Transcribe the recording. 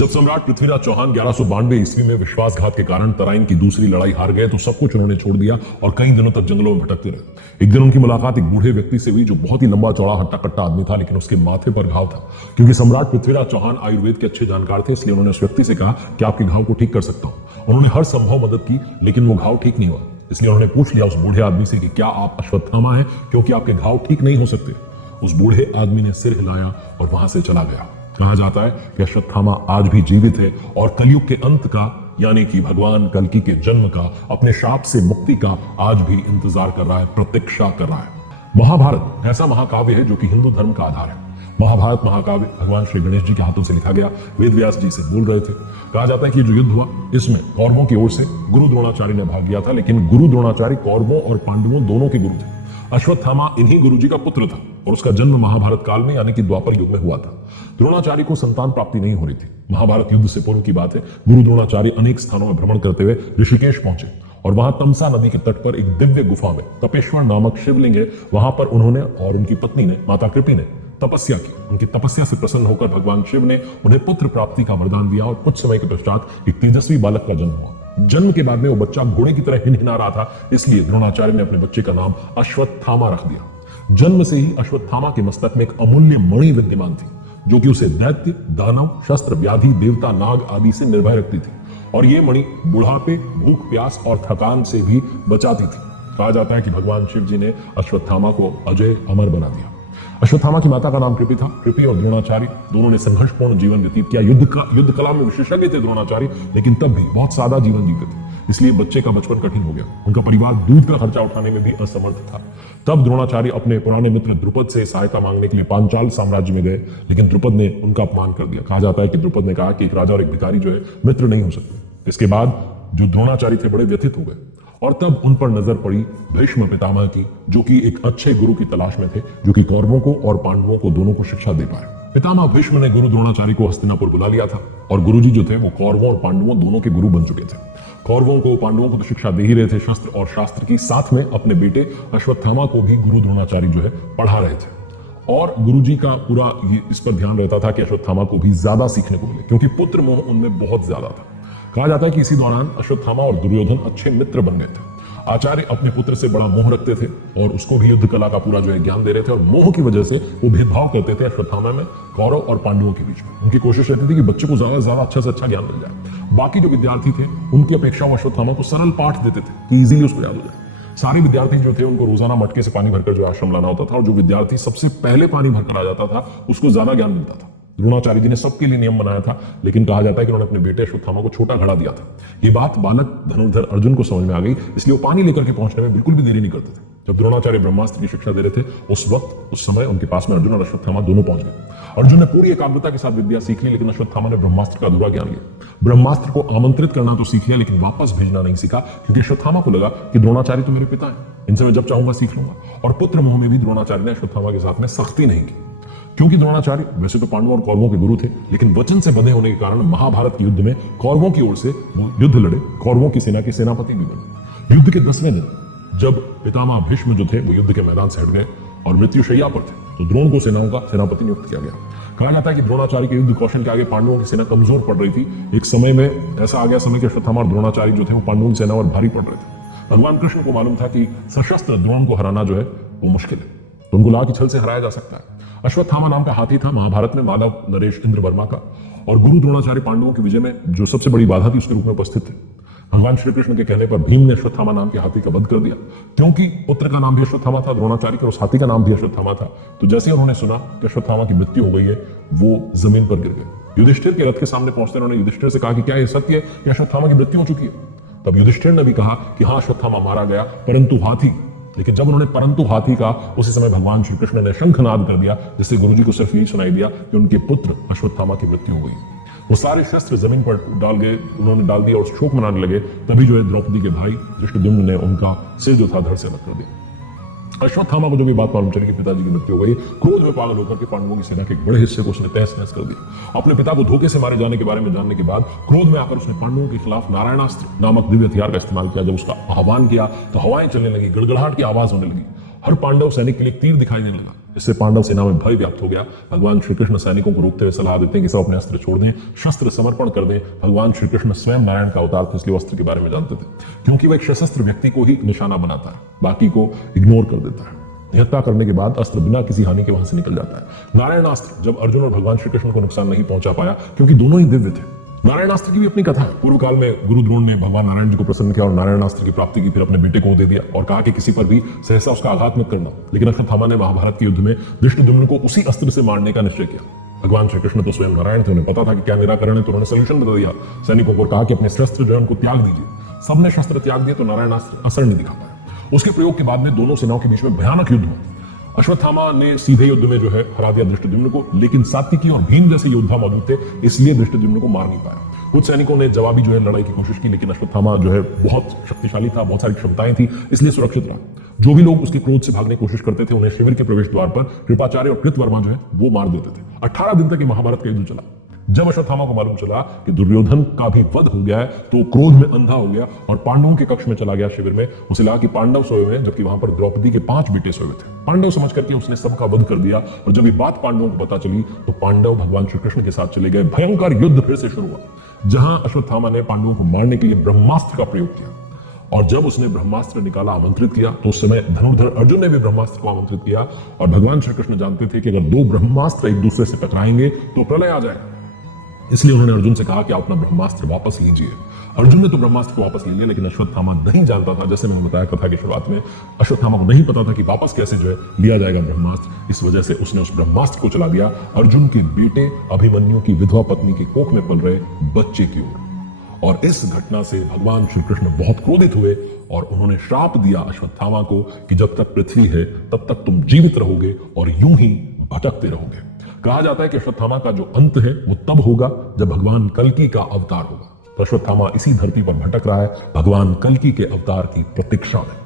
जब सम्राट पृथ्वीराज चौहान 1192 ईस्वी में विश्वासघात के कारण तराइन की दूसरी लड़ाई हार गए तो सब कुछ उन्होंने छोड़ दिया और कई दिनों तक जंगलों में भटकते रहे। एक दिन उनकी मुलाकात एक बूढ़े व्यक्ति से हुई जो बहुत ही लंबा चौड़ा हट्टा कट्टा आदमी था, लेकिन उसके माथे पर घाव था। क्योंकि सम्राट पृथ्वीराज चौहान आयुर्वेद के अच्छे जानकार थे, इसलिए उन्होंने उस व्यक्ति से कहा कि आपके घाव को ठीक कर सकता हूं। उन्होंने हर संभव मदद की, लेकिन वो घाव ठीक नहीं हुआ। इसलिए उन्होंने पूछ लिया उस बूढ़े आदमी से कि क्या आप अश्वत्थामा हैं, क्योंकि आपके घाव ठीक नहीं हो सकते। उस बूढ़े आदमी ने सिर हिलाया और वहां से चला गया। कहा जाता है कि अश्वत्थामा आज भी जीवित है और कलयुग के अंत का, यानी कि भगवान कल्कि के जन्म का, अपने शाप से मुक्ति का आज भी इंतजार कर रहा है, प्रतीक्षा कर रहा है। महाभारत ऐसा महाकाव्य है जो कि हिंदू धर्म का आधार है। महाभारत महाकाव्य भगवान श्री गणेश जी के हाथों से लिखा गया, वेद व्यास जी से बोल रहे थे। कहा जाता है कि जो युद्ध हुआ इसमें कौरवों की ओर से गुरु द्रोणाचार्य ने भाग लिया था, लेकिन गुरु द्रोणाचार्य कौरवों और पांडवों दोनों के गुरु थे। अश्वत्थामा इन्हीं गुरुजी का पुत्र था और उसका जन्म महाभारत काल में, यानी कि द्वापर युग में हुआ था। द्रोणाचार्य को संतान प्राप्ति नहीं हो रही थी। महाभारत युद्ध से पूर्व की बात है। गुरु द्रोणाचार्य अनेक स्थानों में भ्रमण करते हुए ऋषिकेश पहुंचे और वहां तमसा नदी के तट पर एक दिव्य गुफा में तपेश्वर नामक शिवलिंग है, वहां पर उन्होंने और उनकी पत्नी ने, माता कृपी ने तपस्या की। उनकी तपस्या से प्रसन्न होकर भगवान शिव ने उन्हें पुत्र प्राप्ति का वरदान दिया और कुछ समय के पश्चात एक तेजस्वी बालक का जन्म हुआ। जन्म के बाद में वो बच्चा घोड़े की तरह हिनहिना रहा था, इसलिए द्रोणाचार्य ने अपने बच्चे का नाम अश्वत्थामा रख दिया। जन्म से ही अश्वत्थामा के मस्तक में एक अमूल्य मणि विद्यमान थी, जो कि उसे दैत्य, दानव, शस्त्र, व्याधि, देवता, नाग आदि से निर्भय रखती थी। और ये मणि बुढ़ापे, भूख, प्यास और थकान से भी बचाती थी। कहा जाता है कि भगवान शिव जी ने अश्वत्थामा को अजय अमर बना दिया। अश्वत्थामा की माता का नाम कृपि था। कृपि और द्रोणाचार्य दोनों ने संघर्षपूर्ण जीवन व्यतीत किया। युद्ध कला में विशेषज्ञ थे द्रोणाचार्य, लेकिन तब भी बहुत सादा जीवन जीते थे, इसलिए बच्चे का बचपन कठिन हो गया। उनका परिवार दूध का खर्चा उठाने में भी असमर्थ था। तब द्रोणाचार्य अपने पुराने मित्र द्रुपद से सहायता मांगने के लिए पांचाल साम्राज्य में गए, लेकिन द्रुपद ने उनका अपमान कर दिया। कहा जाता है कि द्रुपद ने कहा कि एक राजा और एक भिखारी जो है मित्र नहीं हो सकते। इसके बाद जो द्रोणाचार्य थे बड़े व्यथित हो गए और तब उन पर नजर पड़ी भीष्म पितामह की, जो कि एक अच्छे गुरु की तलाश में थे, जो कि कौरवों को और पांडवों को दोनों को शिक्षा दे पाए। पितामह भीष्म ने गुरु द्रोणाचार्य को हस्तिनापुर बुला लिया था और गुरुजी जो थे वो कौरवों और पांडवों दोनों के गुरु बन चुके थे। कौरवों को, पांडवों को तो शिक्षा दे ही रहे थे शस्त्र और शास्त्र की, साथ में अपने बेटे अश्वत्थामा को भी गुरु द्रोणाचार्य जो है पढ़ा रहे थे। और गुरुजी का पूरा इस पर ध्यान रहता था कि अश्वत्थामा को भी ज्यादा सीखने को मिले, क्योंकि पुत्र मोह उनमें बहुत ज्यादा था। कहा जाता है कि इसी दौरान अश्वत्थामा और दुर्योधन अच्छे मित्र बन गए थे। आचार्य अपने पुत्र से बड़ा मोह रखते थे और उसको भी युद्ध कला का पूरा जो है ज्ञान दे रहे थे, और मोह की वजह से वो भेदभाव करते थे अश्वत्थामा में कौरव और पांडवों के बीच में। उनकी कोशिश रहती थी कि बच्चे को ज्यादा से ज्यादा अच्छा से अच्छा ज्ञान मिल जाए। बाकी जो विद्यार्थी थे उनकी अपेक्षा वो अश्वत्थामा को सरल पाठ देते थे कि इजीली उसको याद हो जाए। सारे विद्यार्थी जो थे उनको रोजाना मटके से पानी भरकर जो आश्रम लाना होता था, और जो विद्यार्थी सबसे पहले पानी भरकर आ जाता था उसको ज्यादा ज्ञान मिलता था। द्रोणाचार्य जी ने सबके लिए नियम बनाया था, लेकिन कहा जाता है कि उन्होंने अपने बेटे अश्वत्थामा को छोटा घड़ा दिया था। ये बात बालक धनुर्धर अर्जुन को समझ में आ गई, इसलिए वो पानी लेकर के पहुंचने में बिल्कुल भी देरी नहीं करते थे। जब द्रोणाचार्य ब्रह्मास्त्र की शिक्षा दे रहे थे उस समय उनके पास में अर्जुन और अश्वत्थामा दोनों पहुंच गए। अर्जुन ने पूरी एकाग्रता के साथ विद्या सीख ली, लेकिन अश्वत्थामा ने ब्रह्मास्त्र का अधूरा ज्ञान लिया। ब्रह्मास्त्र को आमंत्रित करना तो सीख लिया, लेकिन वापस भेजना नहीं सीखा, क्योंकि अश्वत्थामा को लगा कि द्रोणाचार्य तो मेरे पिता हैं, इनसे मैं जब चाहूंगा सीख लूंगा। और पुत्र मोह में भी द्रोणाचार्य ने अश्वत्थामा के साथ में सख्ती नहीं की, क्योंकि द्रोणाचार्य वैसे तो पांडवों और कौरवों के गुरु थे, लेकिन वचन से बंधे होने के कारण महाभारत के युद्ध में कौरवों की ओर से वो युद्ध लड़े, कौरवों की सेना के सेनापति भी बने। युद्ध के 10वें दिन जब पितामह भीष्म जो थे वो युद्ध के मैदान से हट गए और मृत्युशैया पर थे, तो द्रोण को सेनाओं का सेनापति नियुक्त किया गया। कहा जाता है कि द्रोणाचार्य के युद्ध कौशल के आगे पांडवों की सेना कमजोर पड़ रही थी। एक समय में ऐसा आ गया समय के अश्वत्थामा और द्रोणाचार्य जो थे वो पांडवों की सेना और भारी पड़ रहे थे। भगवान कृष्ण को मालूम था कि सशस्त्र द्रोण को हराना जो है वो मुश्किल है, तो उनको लाख की छल से हराया जा सकता है। अश्वत्थामा नाम का हाथी था महाभारत में माधव नरेश इंद्र वर्मा का, और गुरु द्रोणाचार्य पांडवों की विजय में जो सबसे बड़ी बाधा थी उसके रूप में उपस्थित थे। भगवान श्री कृष्ण के कहने पर भीम ने अश्वत्थामा नाम के हाथी का वध कर दिया, क्योंकि पुत्र का नाम भी अश्वत्थामा था द्रोणाचार्य का, उस हाथी का नाम भी अश्वत्थामा था। तो जैसे उन्होंने सुना कि अश्वत्थामा की मृत्यु हो गई है, वो जमीन पर गिर गए। युधिष्ठिर के रथ के सामने पहुंचते उन्होंने युधिष्ठिर से कहा कि क्या यह सत्य है कि अश्वत्थामा की मृत्यु हो चुकी है? तब युधिष्ठिर ने भी कहा कि हाँ, अश्वत्थामा मारा गया, परंतु हाथी। लेकिन जब उन्होंने परंतु हाथी का, उसी समय भगवान श्री कृष्ण ने शंखनाद कर दिया, जिससे गुरुजी को सिर्फ यही सुनाई दिया कि उनके पुत्र अश्वत्थामा की मृत्यु हो गई। वो सारे शस्त्र जमीन पर उन्होंने डाल दिया और शोक मनाने लगे। तभी जो है द्रौपदी के भाई धृष्टद्युम्न ने उनका सिर जो था धड़ से अलग कर दिया। अश्वत्थामा को जो भी बात मालूम चली कि पिताजी की मृत्यु हो गई, क्रोध में पागल होकर के पांडवों की सेना के एक बड़े हिस्से को उसने तहस नहस कर दिया। अपने पिता को धोखे से मारे जाने के बारे में जानने के बाद क्रोध में आकर उसने पांडवों के खिलाफ नारायणास्त्र नामक दिव्य हथियार का इस्तेमाल किया। जब उसका आह्वान किया तो हवाएं चलने लगी, गड़गड़ाहट की आवाज होने लगी, हर पांडव सैनिक के लिए तीर दिखाई देने लगा। इससे पांडव सेना में भय व्याप्त हो गया। भगवान श्री कृष्ण सैनिकों को रोकते हुए सलाह देते हैं कि सब अपने अस्त्र छोड़ दें, शस्त्र समर्पण कर दें। भगवान श्री कृष्ण स्वयं नारायण का अवतार थे, इसलिए अस्त्र के बारे में जानते थे, क्योंकि वह एक सशस्त्र व्यक्ति को ही निशाना बनाता है, बाकी को इग्नोर कर देता है। निहत्था करने के बाद अस्त्र बिना किसी हानि के वहां से निकल जाता है। नारायणास्त्र जब अर्जुन और भगवान श्री कृष्ण को नुकसान नहीं पहुंचा पाया, क्योंकि दोनों ही दिव्य थे। नारायणास्त्र की भी अपनी कथा है। पूर्व काल में गुरु द्रोण ने भगवान नारायण जी को प्रसन्न किया और नारायणास्त्र की प्राप्ति की, फिर अपने बेटे को दे दिया और कहा कि किसी पर भी सहसा उसका आघात मत करना। लेकिन अश्वत्थामा ने महाभारत के युद्ध में धृष्टद्युम्न को उसी अस्त्र से मारने का निश्चय किया। भगवान श्री कृष्ण तो स्वयं नारायण थे, उन्हें पता था कि क्या निराकरण है, तो उन्होंने सोल्यूशन बता दिया सैनिकों को, कहा कि अपने शस्त्र जो है उनको त्याग दीजिए। सबने शस्त्र त्याग दिए तो नारायणास्त्र असर नहीं दिखा पाया। उसके प्रयोग के बाद में दोनों सेनाओं के बीच में भयानक युद्ध हुआ। अश्वत्थामा ने सीधे युद्ध में जो है हरा दिया धृष्टद्युम्न को, लेकिन सात्विकी और भीम जैसे योद्धा मौजूद थे, इसलिए धृष्टद्युम्न को मार नहीं पाया। कुछ सैनिकों ने जवाबी जो है लड़ाई की कोशिश की, लेकिन अश्वत्थामा जो है बहुत शक्तिशाली था, बहुत सारी क्षमताएं थी, इसलिए सुरक्षित रहा। जो भी लोग उसके क्रोध से भागने की कोशिश करते थे, उन्हें शिविर के प्रवेश द्वार पर कृपाचार्य और कृतवर्मा जो है वो मार देते थे। 18 दिन तक ये महाभारत का युद्ध चला। जब अश्वत्थामा को मालूम चला कि दुर्योधन का भी वध हो गया है, तो क्रोध में अंधा हो गया और पांडवों के कक्ष में चला गया शिविर में। उसे लगा कि पांडव सोए हुए हैं, जबकि वहां पर द्रौपदी के 5 बेटे सोए हुए थे। पांडव समझ करके उसने सबका वध कर दिया। और जब ये बात पांडवों को पता चली तो पांडव भगवान श्री कृष्ण के साथ चले गए। भयंकर युद्ध फिर से शुरू हुआ, जहां अश्वत्थामा ने पांडवों को मारने के लिए ब्रह्मास्त्र का प्रयोग किया। और जब उसने ब्रह्मास्त्र निकाला, आमंत्रित किया, तो उस समय धनुर्धर अर्जुन ने भी ब्रह्मास्त्र को आमंत्रित किया। और भगवान श्री कृष्ण जानते थे कि अगर 2 ब्रह्मास्त्र एक दूसरे से टकराएंगे तो प्रलय आ जाएगा, इसलिए उन्होंने अर्जुन से कहा कि आप अपना ब्रह्मास्त्र वापस लीजिए। अर्जुन ने तो ब्रह्मास्त्र को वापस ले लिया, लेकिन अश्वत्थामा नहीं जानता था, जैसे मैंने बताया कथा की शुरुआत में, अश्वत्थामा को नहीं पता था कि वापस कैसे जो है लिया जाएगा ब्रह्मास्त्र। इस वजह से उसने उस ब्रह्मास्त्र को चला दिया अर्जुन के बेटे अभिमन्यु की विधवा पत्नी के कोख में पल रहे बच्चे की ओर। और इस घटना से भगवान श्री कृष्ण बहुत क्रोधित हुए और उन्होंने श्राप दिया अश्वत्थामा को कि जब तक पृथ्वी है तब तक तुम जीवित रहोगे और यूं ही भटकते रहोगे। कहा जाता है कि अश्वत्थामा का जो अंत है वो तब होगा जब भगवान कल्कि का अवतार होगा। तो अश्वत्थामा इसी धरती पर भटक रहा है भगवान कल्कि के अवतार की प्रतीक्षा में।